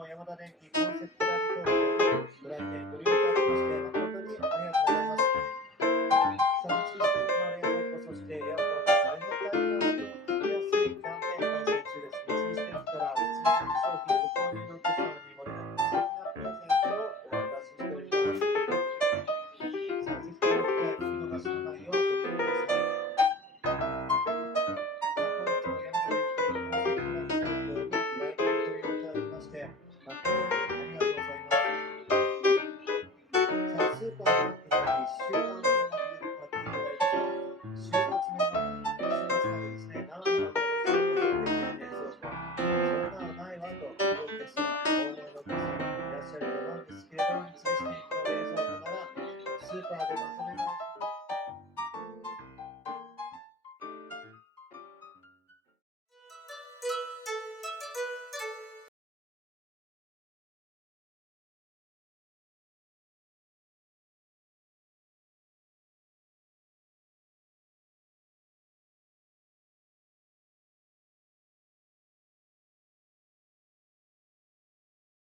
のヤマダ電機コンセプトラビ東京にご来店ご利用いただきまして誠にありがとうございます。サブチキスティックの冷蔵庫、そしてエアコン、大変大変お得やすいキャンペーン開催中です。三菱電機から三菱商品ご購入のお客様に盛りだくさんの素敵なプレゼントをお渡ししております。さあ、ぜひご来店見逃しのないようご利用ください。本日もヤマダ電機コンセプトラビ東京にご来店ご利用いただきまして誠にありがとうございます。さあ、スーパーマーケットに1週間分のお金を買っていただいても、週末までですね、何万ものスーパーできる冷蔵庫、そんなのないわというお客様、大物のお客様いらっしゃると思うんですけれども、三菱電機の冷蔵庫なら、スーパーでまた